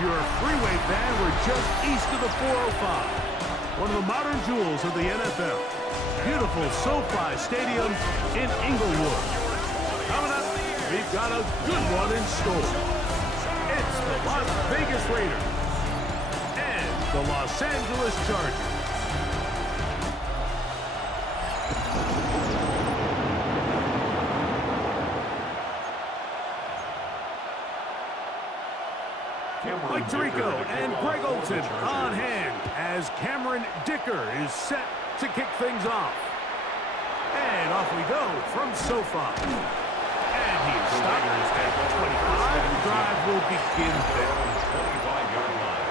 if you're a freeway fan, we're just east of the 405. One of the modern jewels of the NFL. Beautiful SoFi Stadium in Inglewood. Coming up, we've got a good one in store. It's the Las Vegas Raiders and the Los Angeles Chargers. Mike Tirico and Greg Olson on hand as Cameron Dicker is set to kick things off. And off we go from SoFi. And he is stopped at the 25. The drive will begin there. 25-yard line.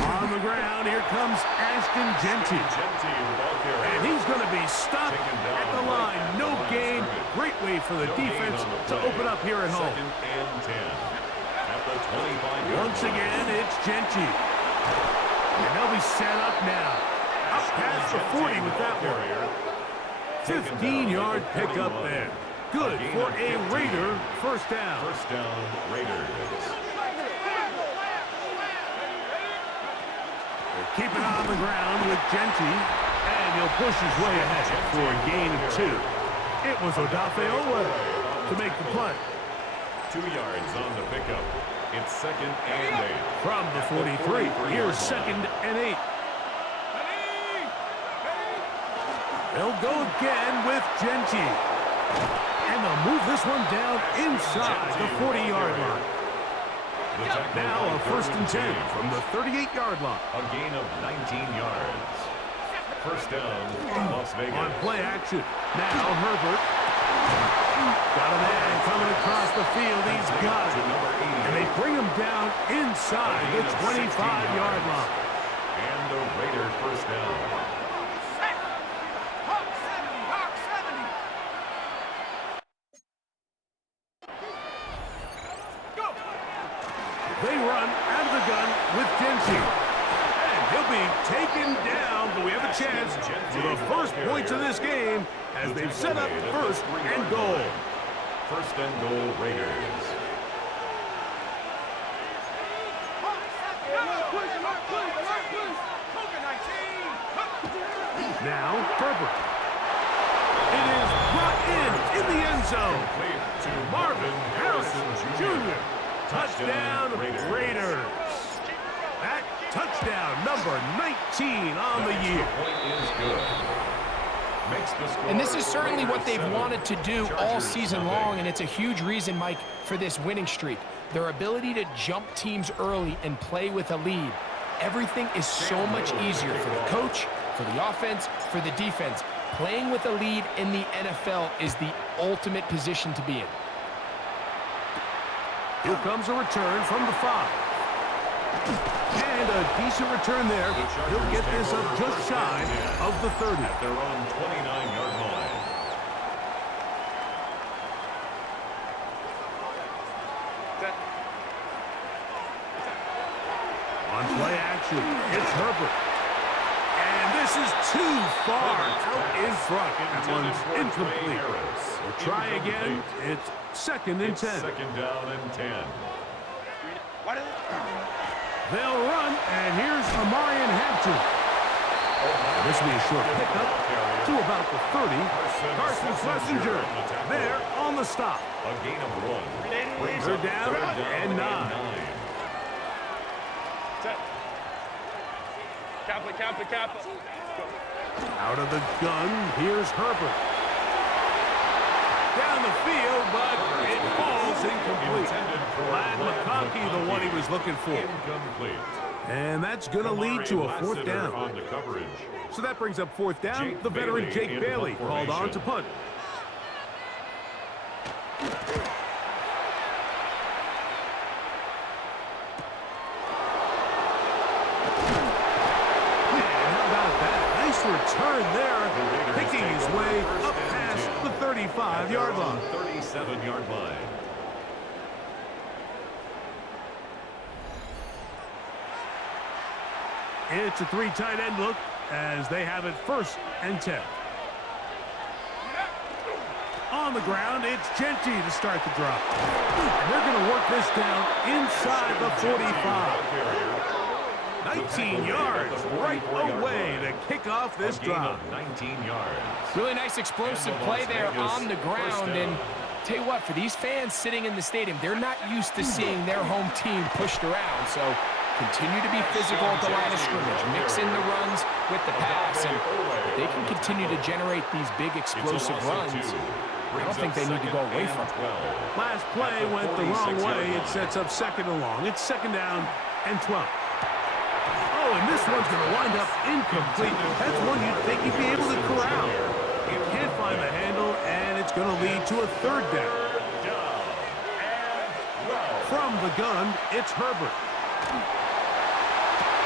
On the ground, here comes Ashton Genty. And he's going to be stopped at the line. No gain. Great way for the defense to open up here at home. Once again, it's Genty. And they'll be set up now. Up past the 40 with that one. 15-yard pickup there. Good for a Raider first down. First down, Raiders. Keep it on the ground with Genty, and he'll push his way ahead for a gain of 2. It was Odafe Owe to make the play. 2 yards on the pickup. It's 2nd and 8. From the 43, here's 2nd and 8. They'll go again with Genty. And they'll move this one down inside the 40-yard line. Now a 1st and 10 from the 38-yard line. A gain of 19 yards. First down, Las Vegas. On play action. Now Herbert. Got a man coming across the field. He's got it. And they bring him down inside the 25-yard line. And the Raiders first down. They run out of the gun with Genty. And he'll be taken down, but we have a chance for the first points of this game as they've set up 1st and goal. 1st and goal, Raiders. Now, Herbert. It is brought in the end zone. To Marvin Harrison Jr. Touchdown, Raiders. That touchdown, number 19 on the year. And this is certainly what they've wanted to do all season long, and it's a huge reason, Mike, for this winning streak. Their ability to jump teams early and play with a lead. Everything is so much easier for the coach, for the offense, for the defense. Playing with a lead in the NFL is the ultimate position to be in. Here comes a return from the 5. And a decent return there. He'll get this up just shy of the 30. At their own 29-yard line. On play action, it's Herbert. And this is too far out in front. That one's incomplete. We'll try again. It's 2nd and 10. 2nd down and 10. They'll run, and here's Amarian Hampton. This will be a short pickup to about the 30. Carson Schlesinger there on the stop. A gain of 1. They're down and 9. Out of the gun, here's Herbert. Down the field, but it falls incomplete. Glad McConkey, the one he was looking for. Incomplete. And that's going to lead to a 4th down. On the coverage. So that brings up 4th down. The veteran Jake Bailey called on to punt. Return there, picking his way up past the 35-yard line. 37-yard line. It's a 3 tight end look. as they have it 1st and 10. On the ground, it's Genty to start the drop. And they're going to work this down inside the 45. 19 yards right away to kick off this drive. 19 yards. Really nice explosive play there on the ground. And tell you what, for these fans sitting in the stadium, they're not used to seeing their home team pushed around. So continue to be physical at the line of scrimmage. Mix in the runs with the pass. And if they can continue to generate these big explosive runs, I don't think they need to go away from it. Last play went the wrong way. It sets up 2nd and long. It's 2nd down and 12. Oh, and this one's going to wind up incomplete. That's one you'd think you'd be able to corral. You can't find the handle, and it's going to lead to a 3rd down. From the gun, it's Herbert.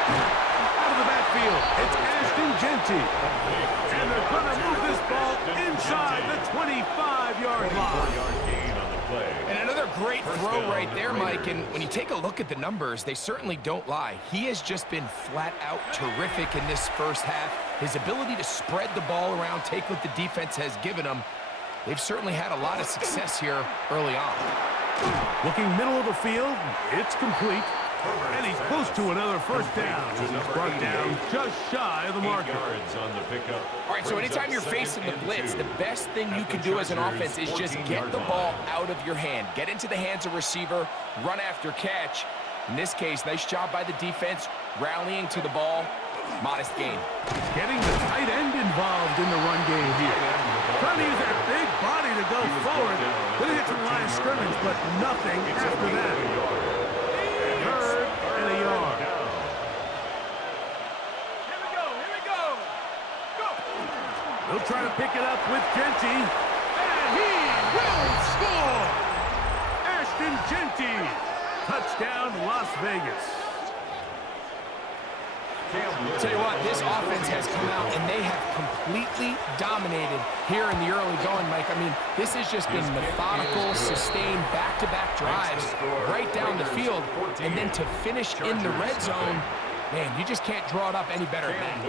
Out of the backfield, it's Ashton Genty. And they're going to move this ball inside the 25-yard line. And another great throw right there, Mike. And when you take a look at the numbers, they certainly don't lie. He has just been flat out terrific in this first half. His ability to spread the ball around, take what the defense has given him. They've certainly had a lot of success here early on. Looking middle of the field, it's complete. And he's close to another 1st down. He's brought down just shy of the marker. All right, so anytime you're facing the blitz, the best thing you can do as an offense is just get the ball out of your hand. Get into the hands of receiver, run after catch. In this case, nice job by the defense, rallying to the ball. Modest gain. Getting the tight end involved in the run game here. Trying to use that big body to go forward. Going to hit the line of scrimmage, but nothing after that. 3rd and a yard. Here we go. Go. They'll try to pick it up with Genty. And he will score! Ashton Genty. Touchdown, Las Vegas. Tell you what, this offense has come out and they have completely dominated here in the early going, Mike. I mean, this has just been methodical, sustained, back-to-back drives right down the field. And then to finish in the red zone, man, you just can't draw it up any better than that.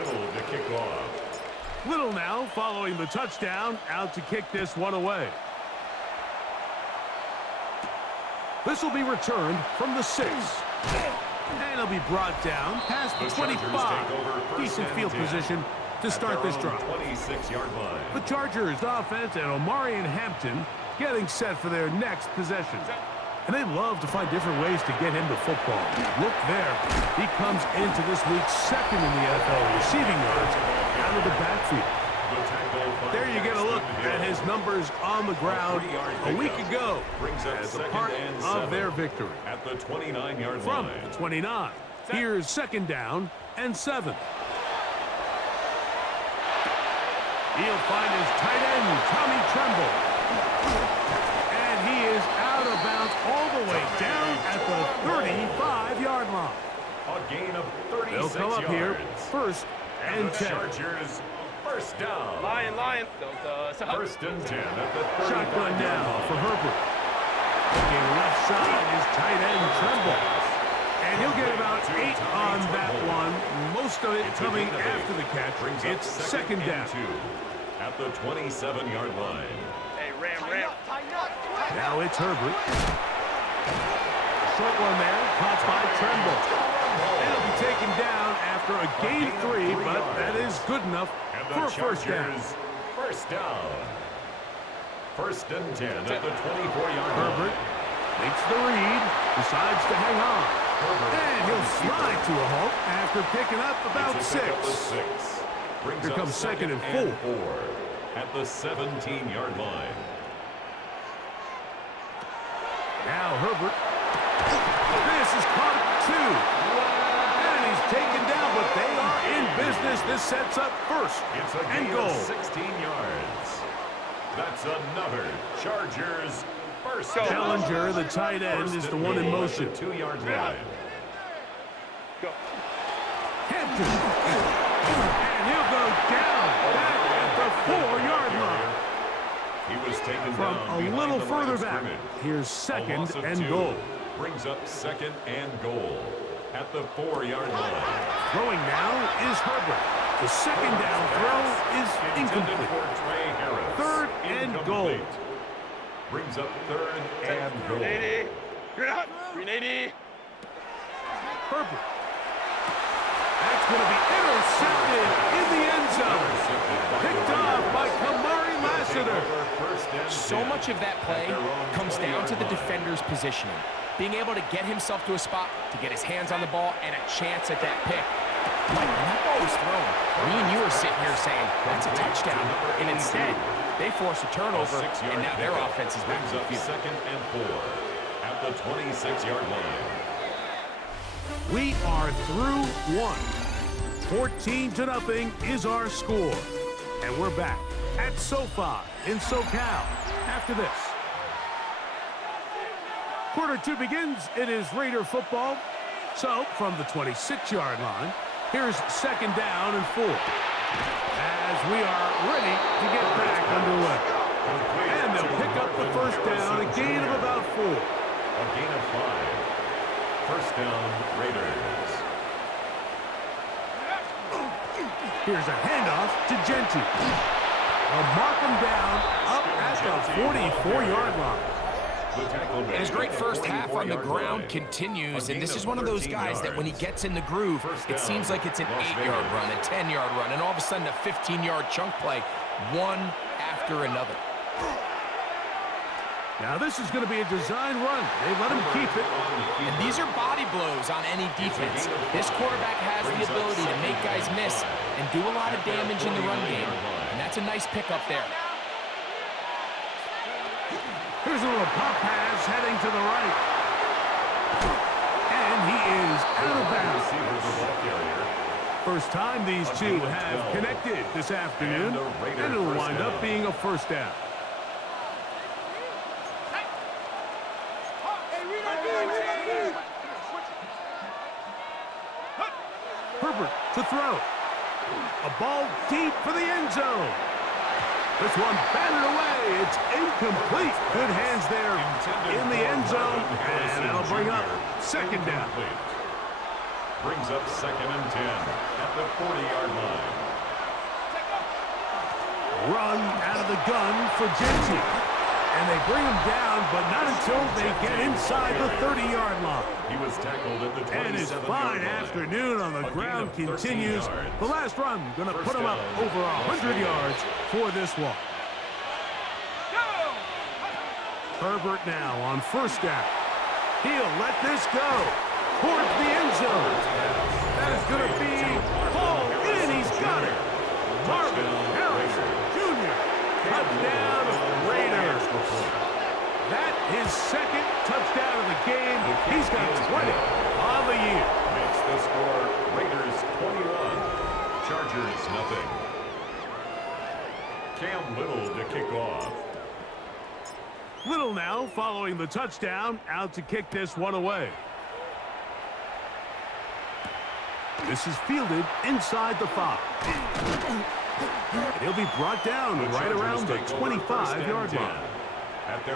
Little now following the touchdown, out to kick this one away. This will be returned from the 6. And he'll be brought down past the 25. Decent field position to start this drive. The Chargers offense and Omarion Hampton getting set for their next possession. And they love to find different ways to get him the football. Look there. He comes into this week 2nd in the NFL receiving yards out of the backfield. There you get a look at his numbers on the ground a week ago as a part of their victory. At the 29-yard From line. the 29, here's 2nd down and 7. He'll find his tight end, Tommy Tremble. And he is out of bounds all the way down at the 35-yard line. A gain of 36 They'll come up here 1st and 10. Chargers 1st down. Lion. 1st and 10 at the 35. Shotgun now for Herbert. Looking left side is tight end Tremble. And he'll get about 8 on that one. Most of it coming after the catch. It's 2nd down. 2 at the 27-yard line. Hey, Ram. Now it's Herbert. Short one there, caught by Tremble. It'll be taken down after a gain 3, but that is good enough for a 1st down. 1st down. 1st and 10 at the 24-yard line. Herbert makes the read, decides to hang on. And he'll slide to a halt after picking up about 6. Here comes 2nd and 4. At the 17-yard line. Now Herbert. This is caught at 2. And he's taken down, but they are in business. This sets up 1st and goal. 16 yards. That's another Chargers 1st down. Bellinger, the tight end, is the one in motion. 2-yard line. Go. Hampton. And he'll go down back at the 4-yard line. He was taken From down a little behind the line further of back, scrimmage. here's A 2nd loss of and 2 goal. brings up 2nd and goal at the 4-yard line. Throwing now is Herbert. The second down throw is incomplete. Third and goal. Brings up third and goal. 380. You're out. 380. Herbert. That's going to be intercepted in the end zone. Picked off by Kamari Lassiter. So much of that play comes down to the defender's positioning. Being able to get himself to a spot, to get his hands on the ball, and a chance at that pick. Mike, when that ball was thrown, me and you were sitting here saying, that's a touchdown. And instead, they force a turnover, and now their offense is back to the field. Second and 4 at the 26-yard line. We are through one. 14-0 is our score. And we're back at SoFi in SoCal after this. Quarter 2 begins. It is Raider football. So, from the 26-yard line, here's second down and 4. As we are ready to get back underway. And they'll pick up the first down, a gain of about 4. A gain of 5. First down, Raiders. Here's a handoff to Genty. They'll mark him down up at the 44-yard line. And his great first half on the ground continues, and this is one of those guys that when he gets in the groove, it seems like it's an 8-yard run, a 10-yard run, and all of a sudden a 15-yard chunk play, one after another. Now this is going to be a design run. They let him keep it. And these are body blows on any defense. This quarterback has the ability to make guys miss and do a lot of damage in the run game, and that's a nice pickup there. Here's a little pop pass heading to the right. And he is out of bounds. First time these two have connected this afternoon, and it'll wind up being a first down. Herbert to throw. A ball deep for the end zone. This one batted away. It's incomplete. Good hands there in the end zone. And that'll bring up second down. Brings up second and 10 at the 40-yard line. Run out of the gun for Genty. And they bring him down, but not until they get inside the 30-yard line. He was tackled at the 27-yard line. And his fine afternoon on the ground continues. The last run going to put him up over 100 yards for this one. Herbert now on first down. He'll let this go towards the end zone. That is going to be hauled in. He's got it. Marvin Harrison Jr. Touchdown Raiders. That his second touchdown of the game. He's got 20 on the year. Makes the score Raiders 21, Chargers nothing. Cam Little to kick off. Little now following the touchdown, out to kick this one away. This is fielded inside the 5. He'll be brought down right around the 25-yard line.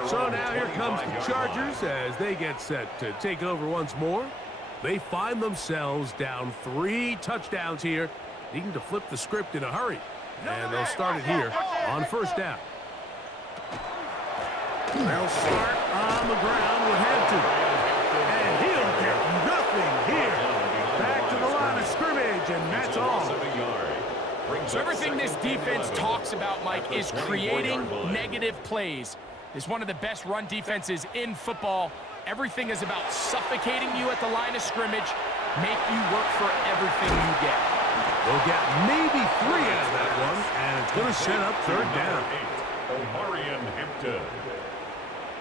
So now here comes the Chargers as they get set to take over once more. They find themselves down 3 touchdowns here, needing to flip the script in a hurry. And they'll start it here on first down. They'll start on the ground with Hampton. And he'll get nothing here. Back to the line of scrimmage, and that's all. So everything this defense talks about, Mike, is creating negative plays. It's one of the best run defenses in football. Everything is about suffocating you at the line of scrimmage, make you work for everything you get. They'll get maybe 3 out of that one, and it's going to set up third down. Omarion Hampton.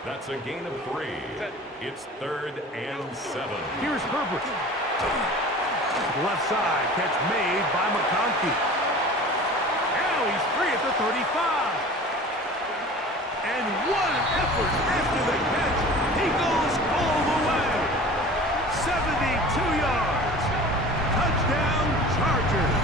That's a gain of 3. It's third and 7. Here's Herbert. Left side, catch made by McConkey. Now he's free at the 35. And what an effort after the catch. He goes all the way. 72 yards. Touchdown, Chargers.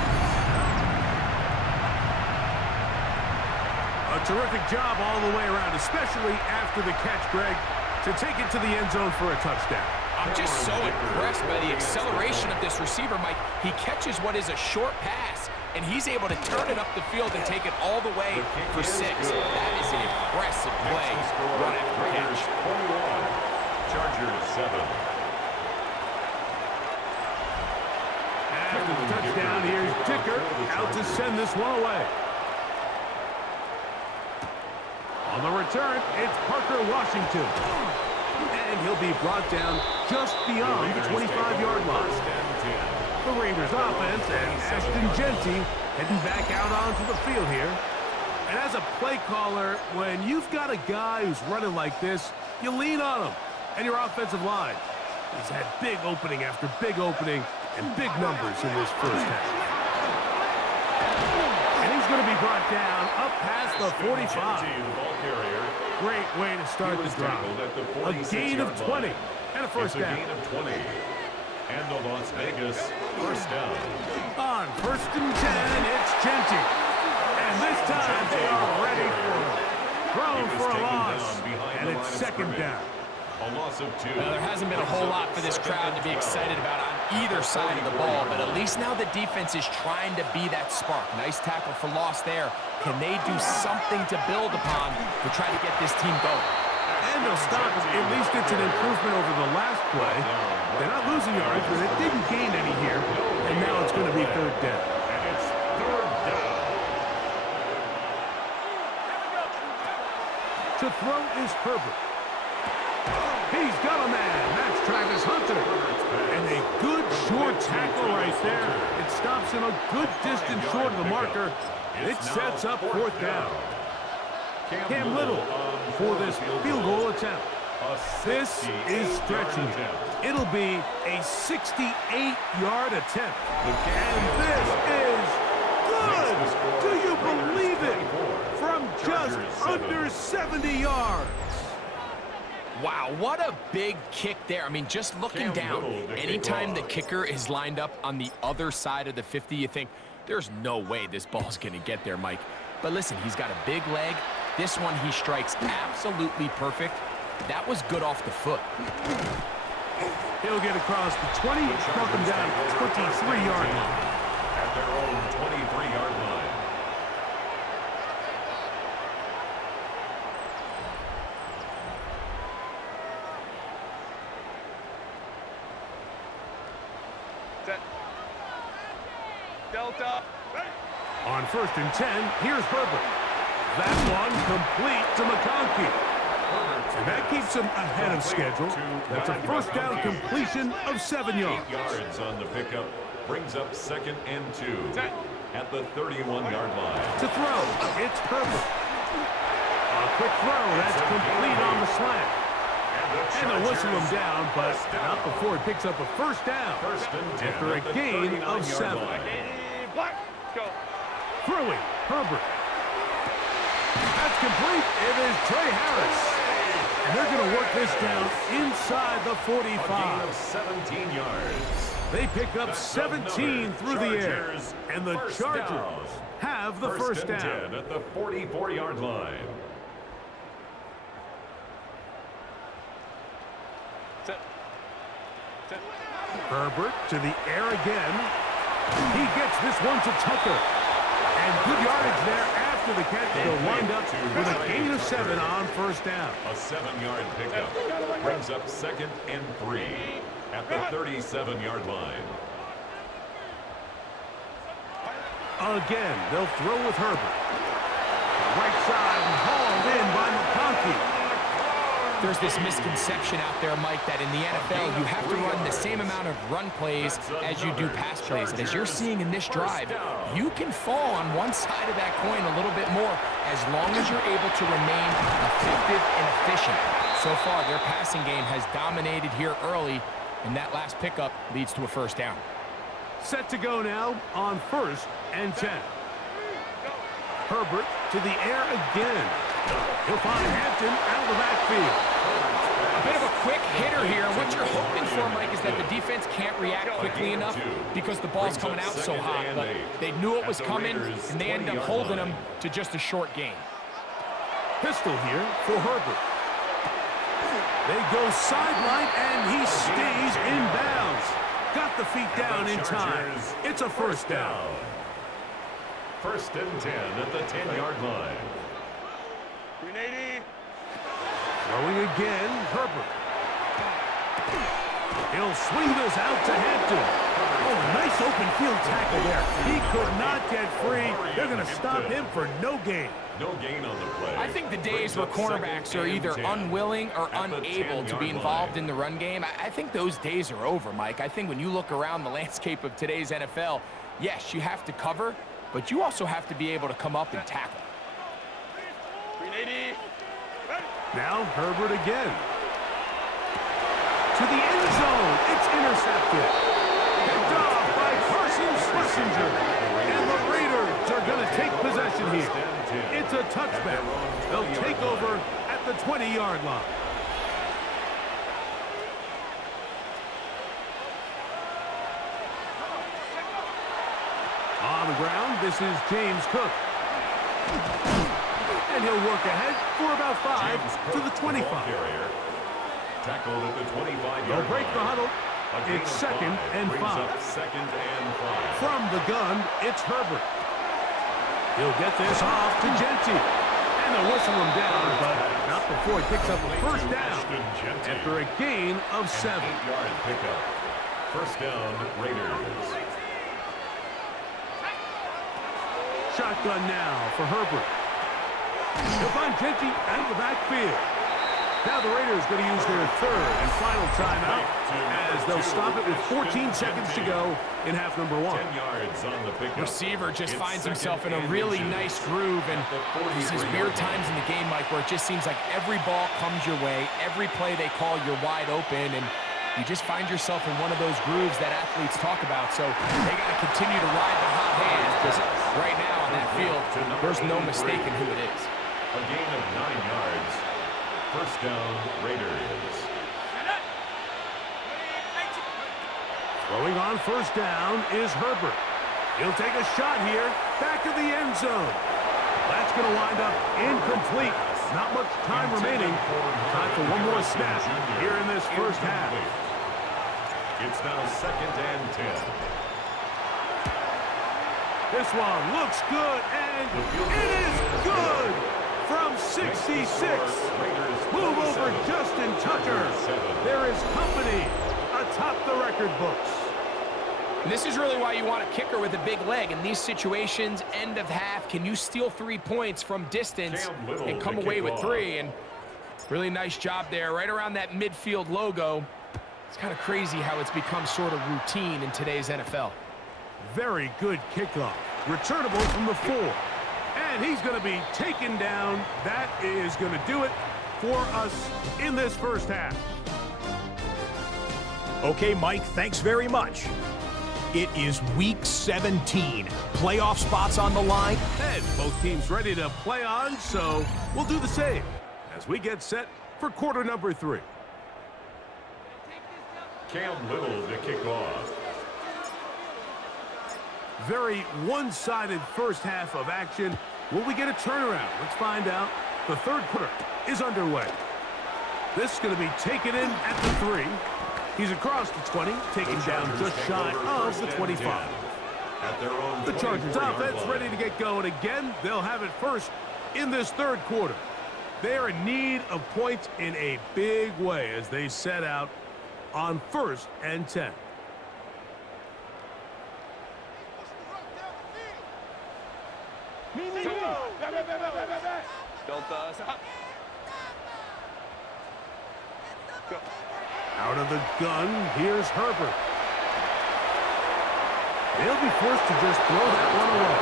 A terrific job all the way around, especially after the catch, Greg, to take it to the end zone for a touchdown. I'm just so impressed by the acceleration of this receiver, Mike. He catches what is a short pass, and he's able to turn it up the field and take it all the way for 6. That is an impressive play, run after catch. 21, Chargers 7. After the touchdown, here's Dicker out to send this one away. On the return, it's Parker Washington. And he'll be brought down just beyond the 25-yard line. The Raiders offense and Ashton Genty heading back out onto the field here. And as a play caller, when you've got a guy who's running like this, you lean on him and your offensive line. He's had big opening after big opening and big numbers in this first half. And he's going to be brought down up past the 45. Great way to start the drive. A gain of 20 and a first down. A gain of 20. And the Las Vegas first down. On 1st and 10, it's Genty. And this time they are ready for him. Thrown for a loss. And it's second down. A loss of 2. Well, there hasn't been a whole lot for this crowd to be excited about on either side of the ball, but at least now the defense is trying to be that spark. Nice tackle for loss there. Can they do something to build upon to try to get this team going? And they'll stop it. At least it's an improvement over the last play. They're not losing yards, but it didn't gain any here. And now it's going to be third down. And it's third down. To throw is Herbert. He's got a man. That's Travis Hunter. And a good short tackle right there. It stops him a good distance short of the marker. It sets up fourth down. Cam Little for this field goal attempt. This is stretching it. It'll be a 68-yard attempt. And this is good! Do you believe it? From just under 70 yards. Wow, what a big kick there. I mean, just looking down, anytime the kicker is lined up on the other side of the 50, you think, there's no way this ball's going to get there, Mike. But listen, he's got a big leg. This one he strikes absolutely perfect. That was good off the foot. He'll get across the 20, knock him down 23-yard line. At their own 23-yard line. Set. Delta. On 1st and 10, here's Herbert. That one complete to McConkey. And that keeps him ahead of schedule. That's a first down completion of 7 yards. 8 yards on the pickup. Brings up 2nd and 2 at the 31-yard line. To throw, it's Herbert. A quick throw, that's complete on the slant. And they'll whistle him down, but not before he picks up a first down. After a gain of 7. Black. Go. Throwing, Herbert. That's complete. It is Trey Harris. And they're going to work this down inside the 45. A gain of 17 yards. They pick up 17 through the air. And the Chargers have the first down. 10 at the 44-yard line. Set. Set. Herbert to the air again. He gets this one to Tucker. And good yardage there after the catch. They'll wind up with a gain of 7 on first down. A 7-yard pickup brings up 2nd and 3 at the 37-yard line. Again, they'll throw with Herbert. Right side and hauled in by McConkey. There's this misconception out there, Mike, that in the NFL, you have to run the same amount of run plays as you do pass plays. And as you're seeing in this drive, you can fall on one side of that coin a little bit more as long as you're able to remain effective and efficient. So far, their passing game has dominated here early, and that last pickup leads to a first down. Set to go now on 1st and 10. Herbert to the air again. He'll find Hampton out of the backfield. A bit of a quick hitter here. What you're hoping for, Mike, is that the defense can't react quickly enough because the ball's coming out so hot. But they knew it was coming, and they end up holding him to just a short gain. Pistol here for Herbert. They go sideline, and he stays in bounds. Got the feet down in time. It's a first down. First and 10 at the 10-yard line. 380. Throwing again, Herbert. He'll swing this out to Hampton. Oh, nice open field tackle there. He could not get free. They're going to stop him for no gain. No gain on the play. I think the days where cornerbacks are either unwilling or unable to be involved in the run game, I think those days are over, Mike. I think when you look around the landscape of today's NFL, yes, you have to cover, but you also have to be able to come up and tackle. 380. Now Herbert again. To the end zone. It's intercepted. Picked off by Carson Schlesinger. And the Raiders are going to take possession here. It's a touchback. They'll take over at the 20-yard line. On the ground, this is James Cook. And he'll work ahead for about 5 to the 25. Tackled at the 25-yard They'll break the huddle. It's second and 5. Second and 5. From the gun, it's Herbert. He'll get this off to Genty. And they'll whistle him down, but not before he picks up a first down after a gain of 7. 8-yard pickup. First down, Raiders. Shotgun now for Herbert. He'll find Genty out of the backfield. Now the Raiders going to use their third and final timeout as they'll stop it with 14 seconds to go in half number 1. 10 yards on the pickup. Receiver just finds himself in a really nice groove, and there's these weird times in the game, Mike, where it just seems like every ball comes your way, every play they call, you're wide open, and you just find yourself in one of those grooves that athletes talk about. So they got to continue to ride the hot hand, because right now on that field, there's no mistaking who it is. A gain of 9 yards. First down, Raiders. Throwing on first down is Herbert. He'll take a shot here, back of the end zone. That's going to wind up incomplete. Not much time remaining. Time for one more snap here in this first half. It's now second and 10. This one looks good, and it is good from 66. Move over Justin Tucker. There is company atop the record books. And this is really why you want a kicker with a big leg. In these situations, end of half, can you steal 3 points from distance and come away with 3? And really nice job there, right around that midfield logo. It's kind of crazy how it's become sort of routine in today's NFL. Very good kickoff. Returnable from the 4. And he's going to be taken down. That is going to do it for us in this first half. Okay, Mike, thanks very much. It is Week 17. Playoff spots on the line. And both teams ready to play on, so we'll do the same as we get set for quarter number 3. Cam Little to kick off. Very one-sided first half of action. Will we get a turnaround? Let's find out. The third quarter is underway. This is going to be taken in at the 3. He's across the 20, taken down just shy of the 25. The Chargers offense ready to get going again. They'll have it first in this third quarter. They are in need of points in a big way as they set out on 1st and 10. Out of the gun, here's Herbert. They'll be forced to just throw that one away.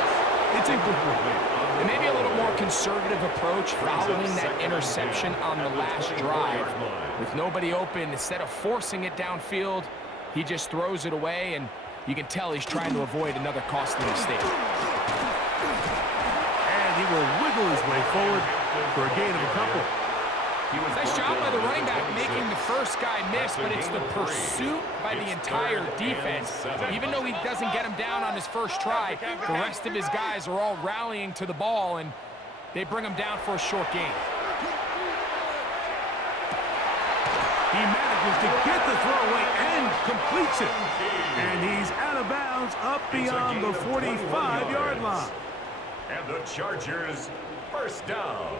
It's incomplete. And maybe a little more conservative approach following that interception on the last drive. With nobody open, instead of forcing it downfield, he just throws it away, and you can tell he's trying to avoid another costly mistake. And he will wiggle his way forward for a gain of a couple. Nice job by the running back making the first guy miss, but it's the pursuit by the entire defense. Even though he doesn't get him down on his first try, the rest of his guys are all rallying to the ball, and they bring him down for a short gain. He manages to get the throw away and completes it. And he's out of bounds up beyond the 45-yard line. And the Chargers, first down.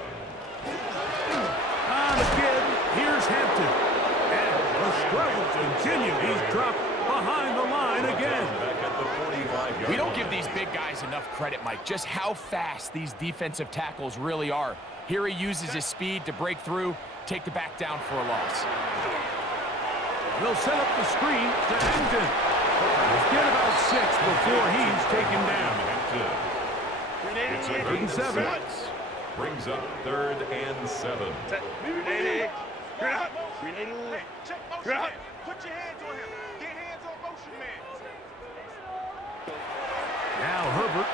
On again, here's Hampton. And the struggles continue. He's dropped behind the line again. Back at the 45-yard We don't give these big guys enough credit, Mike, just how fast these defensive tackles really are. Here he uses his speed to break through, take the back down for a loss. They'll set up the screen to Hampton. He'll get about 6 before he's taken down. It's a 3rd and 7. Brings up 3rd and 7. Put your hands on him. Get hands on motion, man. Now Herbert.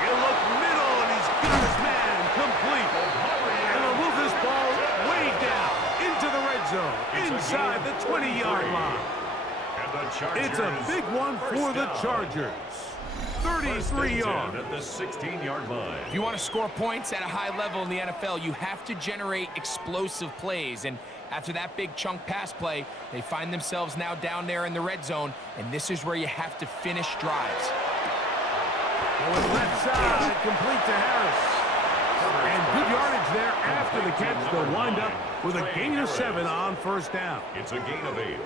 He'll look middle, and he's got his man complete. And they'll move this ball way down into the red zone, inside the 20-yard line. And the Chargers, It's a big one for the Chargers. 33 yards. At the 16-yard line. If you want to score points at a high level in the NFL, you have to generate explosive plays. And after that big chunk pass play, they find themselves now down there in the red zone, and this is where you have to finish drives. Going left side, complete to Harris. And good yardage there after the catch. They'll wind up with a gain of 7 on first down. It's a gain of 8.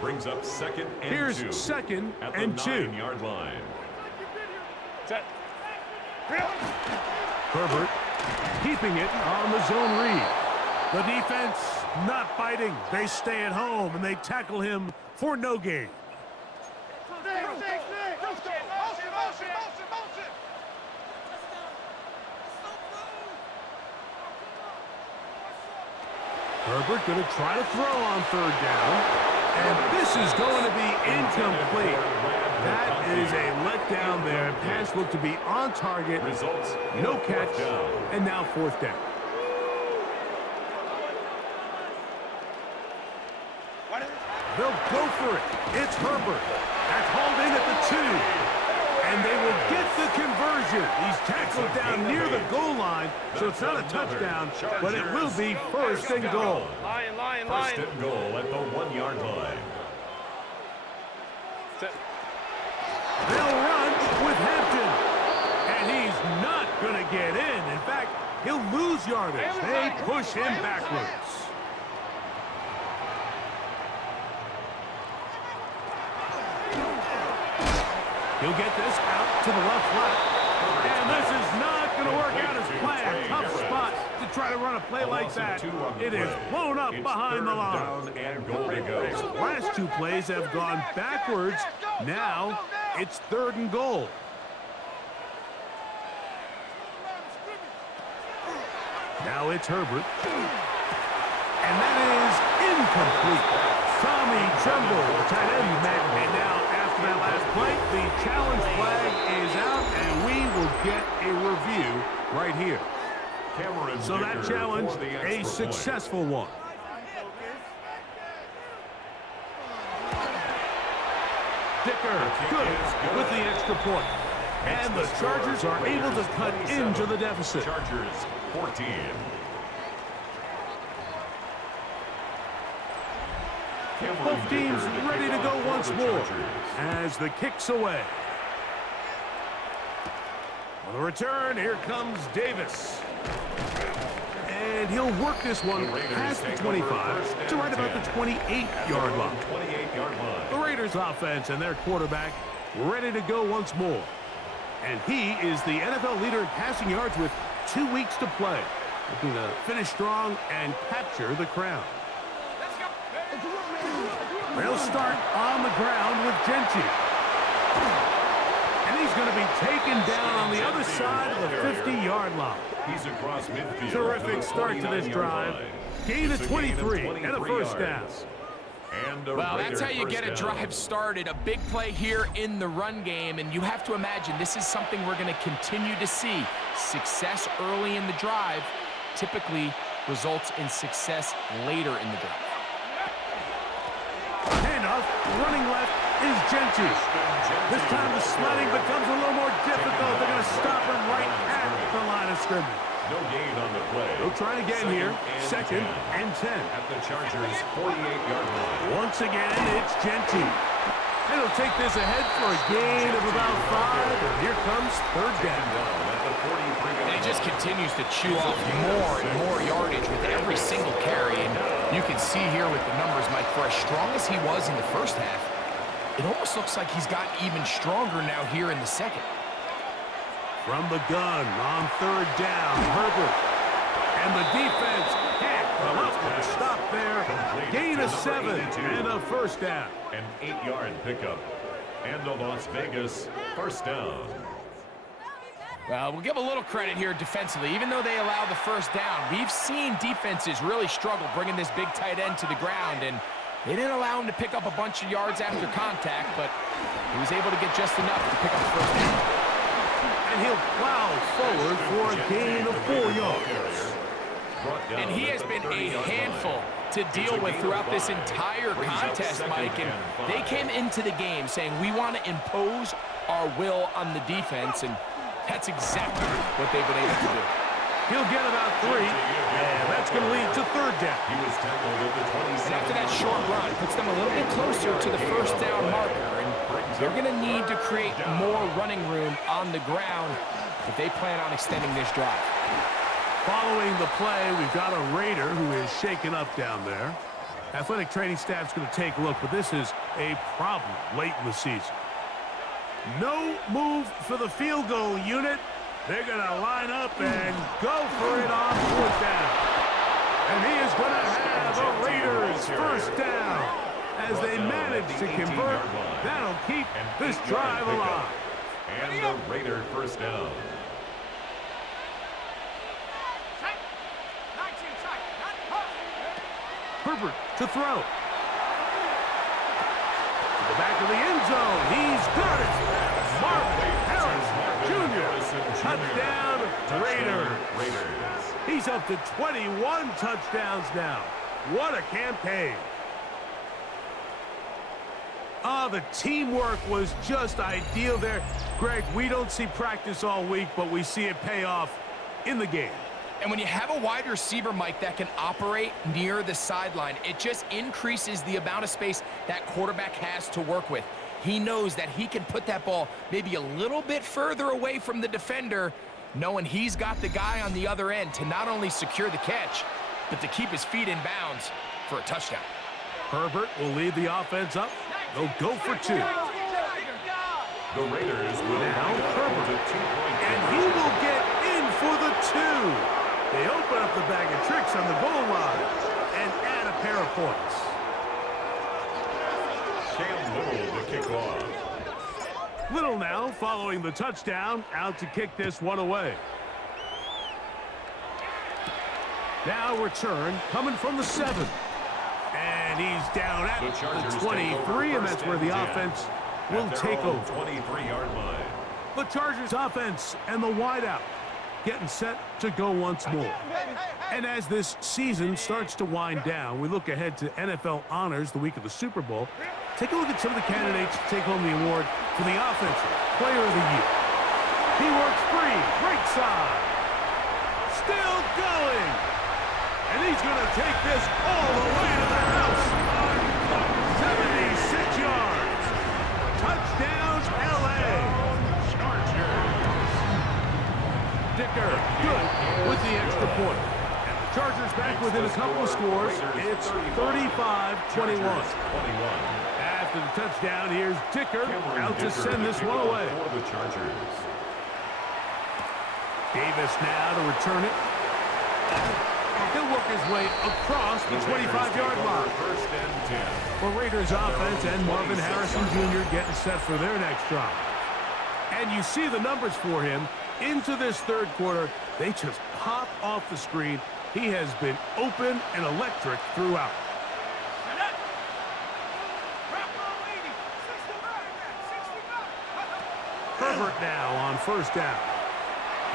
Brings up 2nd and 2. Here's 2nd at and the 2. 9-yard line. Herbert keeping it on the zone read. The defense not biting. They stay at home, and they tackle him for no gain. Herbert going to try to throw on 3rd down. And this is going to be incomplete. That is a letdown there. Pass looked to be on target. Results, No catch. down. And now 4th down. They'll go for it. It's Herbert. That's hauled in at the 2. And they will get the conversion. He's tackled down near the goal line, so it's not a touchdown, but it will be 1st and goal. First and goal at the 1-yard line. They'll run with Hampton. And he's not going to get in. In fact, he'll lose yardage. They push him backwards. He'll get this out to the left flat. And this is not going to work out as planned. Tough spot to try to run a play like that. It is blown up behind the line. Down and goal to go. Last 2 plays have gone backwards. Now it's 3rd and goal. Now it's Herbert. And that is incomplete. Tommy Tremble, the tight end, Madden. And now after that last play, the challenge flag is out, and we will get a review right here. Cameron So that Dicker challenge, for the a extra point. successful one. Dicker, good with the extra point. And the Chargers are able to cut into the deficit. Chargers 14. Both teams ready to go once more as the kick's away. On the return, here comes Davis. And he'll work this one past the 25 to right about the 28-yard line. 28-yard line. The Raiders offense and their quarterback ready to go once more. And he is the NFL leader in passing yards with 2 weeks to play. Looking to finish strong and capture the crown. They'll start on the ground with Gentry. And he's going to be taken down on the other side of the 50-yard line. He's across midfield. Terrific start to this drive. Gain of 23 and a first down. Well, that's how you get a drive started. A big play here in the run game, and you have to imagine this is something we're going to continue to see. Success early in the drive typically results in success later in the drive. Handoff, running left is Gentry. This time the sledding becomes a little more difficult. They're going to stop him right at the line of scrimmage. No gain on the play. They'll try again here. 2nd and 10. At the Chargers' 48-yard line. Once again, it's Gentry. And he'll take this ahead for a gain of about 5. And here comes third down. And he just continues to chew off more and more yardage with every single carry. And you can see here with the numbers, Mike, for as strong as he was in the first half, it almost looks like he's gotten even stronger now here in the second. From the gun on third down, Herbert. And the defense can't come up with a stop there. Gain of 7 and a first down. An 8-yard pickup. And a Las Vegas first down. Well, we'll give a little credit here defensively. Even though they allow the first down, we've seen defenses really struggle bringing this big tight end to the ground, and they didn't allow him to pick up a bunch of yards after contact, but he was able to get just enough to pick up the first down. And he'll plow forward for a gain of 4 yards. And he has been a handful to deal with throughout this entire contest, Mike. And they came into the game saying, we want to impose our will on the defense, and that's exactly what they've been able to do. He'll get about 3, and that's going to lead to third down. He was tackled at the 27. And after that short run, puts them a little bit closer to the first down marker, and they're going to need to create more running room on the ground if they plan on extending this drive. Following the play, we've got a Raider who is shaken up down there. Athletic training staff's going to take a look, but this is a problem late in the season. No move for the field goal unit. They're going to line up and go for it on fourth down. And he is going to have a Raiders first down as they manage to convert. That'll keep this drive alive. And the Raider first down. Herbert to throw. To the back of the end zone. He's got it. Marvin Harris Jr. Touchdown, Raiders. He's up to 21 touchdowns now. What a campaign. The teamwork was just ideal there. Greg, we don't see practice all week, but we see it pay off in the game. And when you have a wide receiver, Mike, that can operate near the sideline, it just increases the amount of space that quarterback has to work with. He knows that he can put that ball maybe a little bit further away from the defender, knowing he's got the guy on the other end to not only secure the catch, but to keep his feet in bounds for a touchdown. Herbert will lead the offense up. They'll go for 2. The Raiders will now Herbert, and he conversion. will get in for the 2. They open up the bag of tricks on the goal line and add a pair of points. Cam Little to kick off. Little now following the touchdown, out to kick this one away. Now return coming from the 7. And he's down at the 23, and that's where the offense will take over. 23-yard line. The Chargers offense and the wideout getting set to go once more. And as this season starts to wind down, we look ahead to NFL honors the week of the Super Bowl. Take a look at some of the candidates to take home the award for the Offensive Player of the Year. He works free, right side. Still going. And he's going to take this all the way to the house. 76 yards. Touchdown, L.A. Dicker, good with the extra point. And the Chargers back within a couple of scores. It's 35-21. After the touchdown, here's Dicker out to send this one away. Davis now to return it. He'll work his way across the 25-yard line. For Raiders offense and Marvin Harrison Jr. getting set for their next drive. And you see the numbers for him. Into this third quarter, they just pop off the screen. He has been open and electric throughout. Herbert now on first down.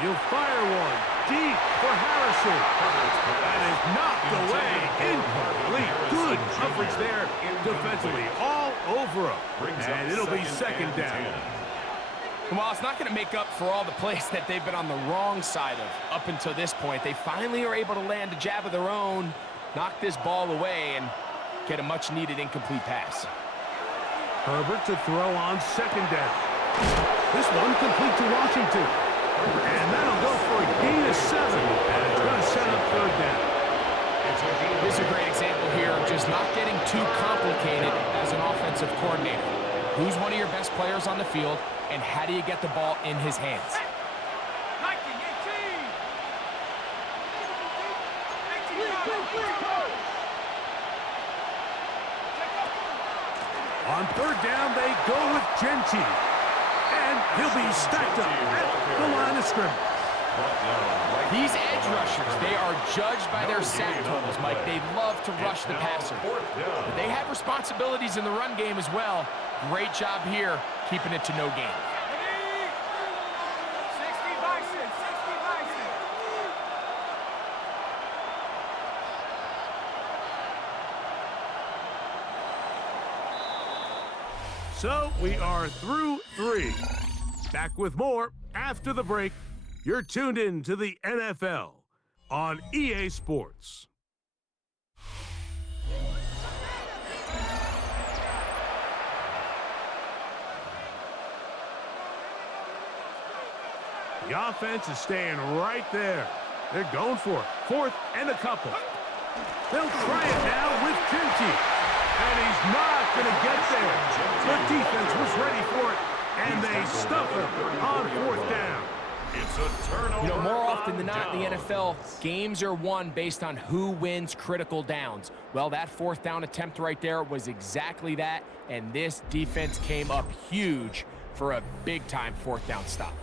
He'll fire one deep for Harrison. That is knocked away. Incomplete. Good coverage there defensively. All over him. And it'll be second down. Well, it's not going to make up for all the plays that they've been on the wrong side of up until this point. They finally are able to land a jab of their own, knock this ball away, and get a much-needed incomplete pass. Herbert to throw on second down. This one complete to Washington. And that'll go for a gain of 7. And it's going to set up third down. This is a great example here of just not getting too complicated as an offensive coordinator. Who's one of your best players on the field, and how do you get the ball in his hands? On third down, they go with Genty. And he'll be stacked up at the line of scrimmage. These edge rushers, they are judged by their sack totals, Mike. They love to rush the passer. But they have responsibilities in the run game as well. Great job here, keeping it to no gain. 60 Bison, 60 Bison. So we are through 3. Back with more after the break. You're tuned in to the NFL on EA Sports. The offense is staying right there. They're going for it. 4th and a couple. They'll try it now with Genty. And he's not going to get there. The defense was ready for it, and they stuff him on 4th down. It's a turnover. You know, more often than not in the NFL, games are won based on who wins critical downs. Well, that 4th down attempt right there was exactly that, and this defense came up huge for a big-time 4th down stop.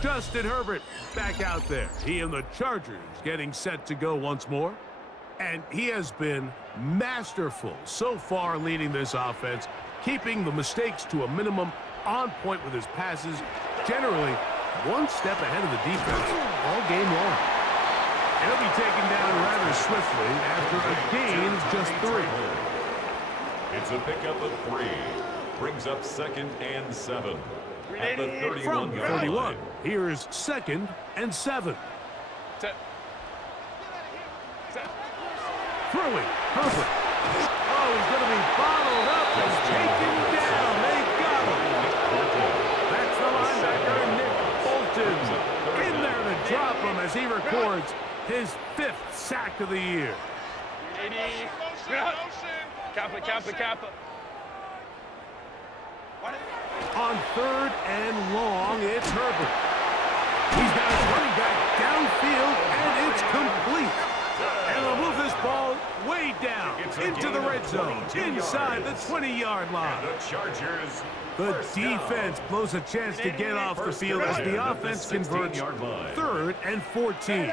Justin Herbert back out there. He and the Chargers getting set to go once more. And he has been masterful so far leading this offense, keeping the mistakes to a minimum, on point with his passes, generally one step ahead of the defense all game long. He'll be taken down rather swiftly after a gain of just 3. It's a pickup of 3. Brings up 2nd and 7. At the 31 From yard 31, line. here's 2nd and 7. Throwing, Herbert. Oh, he's going to be bottled up and taken down. They got him. That's the linebacker, Nick Bolton. In there to drop him as he records his 5th sack of the year. Kappa. On 3rd and long, it's Herbert. He's got his running back downfield, and it's complete. And they'll move this ball way down into the red zone, inside the 20-yard line. The defense blows a chance to get off the field as the offense converts 3rd and 14.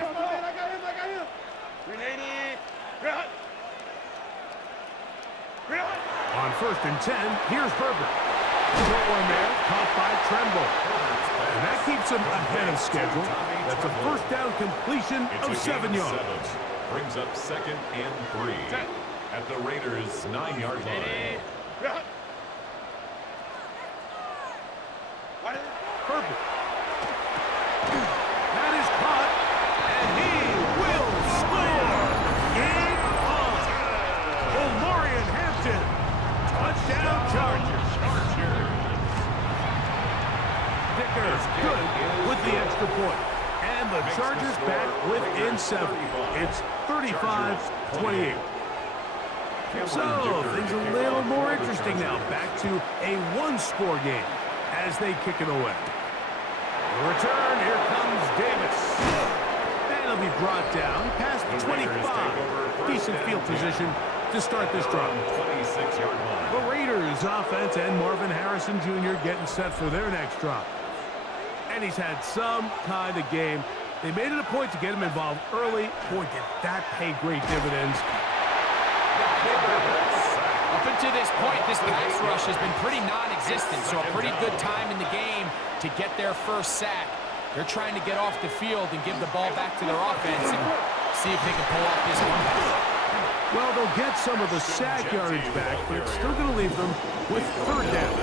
On 1st and 10, here's Herbert. Short one there, caught by Tremble. And that keeps him ahead of schedule. That's a 1st down completion of 7 yards. Brings up 2nd and 3 at the Raiders' 9-yard line. Herbert. That is caught, and he will score. Game on. Omarion Hampton. Touchdown Chargers. Dicker good with the extra point. And the Chargers back within 7. It's 35-28. So, things a little more interesting now. Back to a 1-score game as they kick it away. The return, here comes Davis. And he'll be brought down past the 25. Decent field position to start this drive. 26-yard line. The Raiders offense and Marvin Harrison Jr. getting set for their next drive. And he's had some kind of game. They made it a point to get him involved early. Boy, did that pay great dividends. Up until this point, this pass rush has been pretty non-existent, so a pretty good time in the game to get their first sack. They're trying to get off the field and give the ball back to their offense and see if they can pull off this one. Well, they'll get some of the sack yardage back, but it's still going to leave them with 3rd down.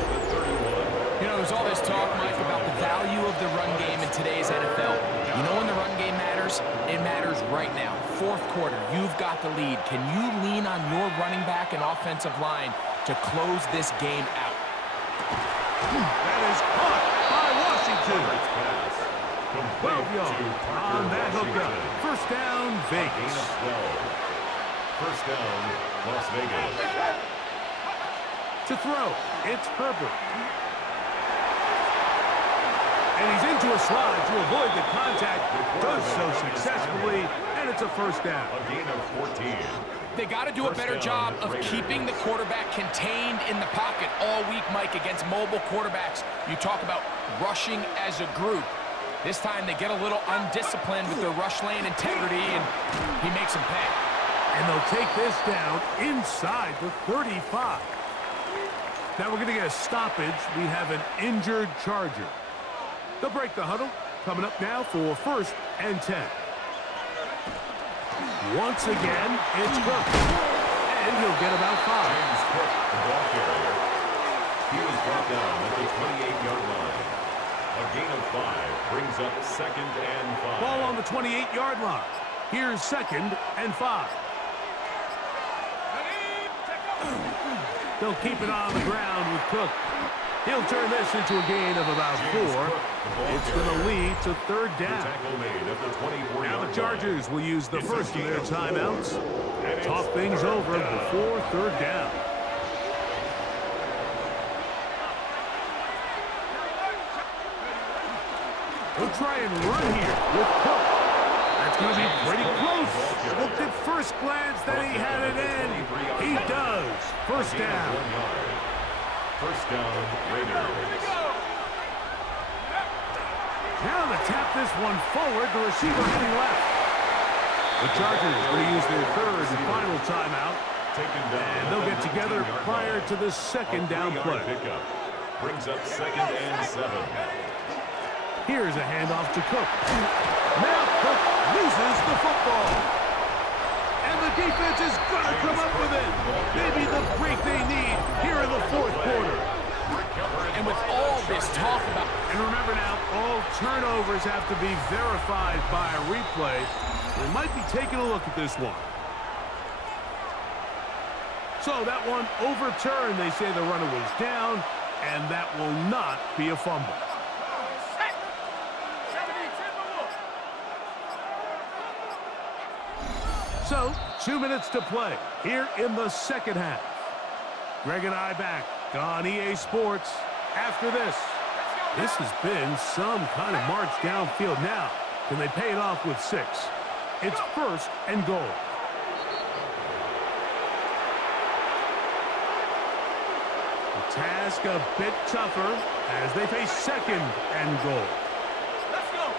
You know, there's all this talk, Mike, about the value of the run game in today's NFL. You know when the run game matters? It matters right now. 4th quarter, you've got the lead. Can you lean on your running back and offensive line to close this game out? That is caught by Washington. Pass. 12 yards on that hookup. First down, Gain Vegas. of 12. First down, Las Vegas. To throw, it's Herbert. And he's into a slide to avoid the contact. Does so successfully, and it's a first down. A gain of 14. They got to do a better job of keeping the quarterback contained in the pocket all week, Mike, against mobile quarterbacks. You talk about rushing as a group. This time they get a little undisciplined with their rush lane integrity, and he makes them pay. And they'll take this down inside the 35. Now we're going to get a stoppage. We have an injured Charger. They'll break the huddle. Coming up now for first and 10. Once again, it's Cook. And he'll get about 5. James Cook, the ball carrier. He was brought down at the 28-yard line. A gain of 5 brings up second and 5. Ball on the 28-yard line. Here's second and 5. They'll keep it on the ground with Cook. He'll turn this into a gain of about 4. It's going to lead to third down. Tackle made at the 24-yard Now the line. Chargers will use the first of their timeouts. Talk things over before third down. He'll try and run here with Cook. That's going to be pretty close. Looked at first glance that he had it in. He does. First down. First down, Raiders. Now to tap this one forward, the receiver heading left. The Chargers will use their third and final timeout. And they'll get together prior to the second down play. Pickup brings up second and 7. Here's a handoff to Cook. Now Cook loses the football. And the defense is going to come up with it. Maybe the break they need here in the fourth quarter. And with all this talk about... And remember now, all turnovers have to be verified by a replay. We might be taking a look at this one. So that one overturned. They say the runner was down, and that will not be a fumble. So, 2 minutes to play here in the second half. Greg and I back on EA Sports after this. This has been some kind of march downfield now. Can they pay it off with 6? It's first and goal. The task a bit tougher as they face second and goal. Let's go.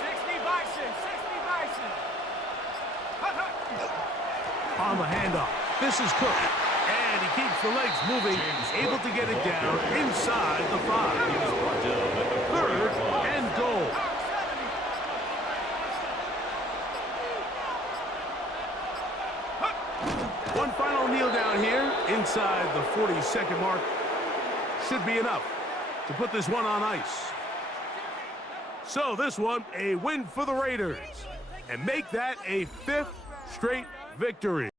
60 Bison, 60 Bison. On the handoff, this is Cook. And he keeps the legs moving, able to get it down inside the 5. Third and goal. One final kneel down here inside the 40-second mark. Should be enough to put this one on ice. So this one, a win for the Raiders. And make that a 5th straight victory.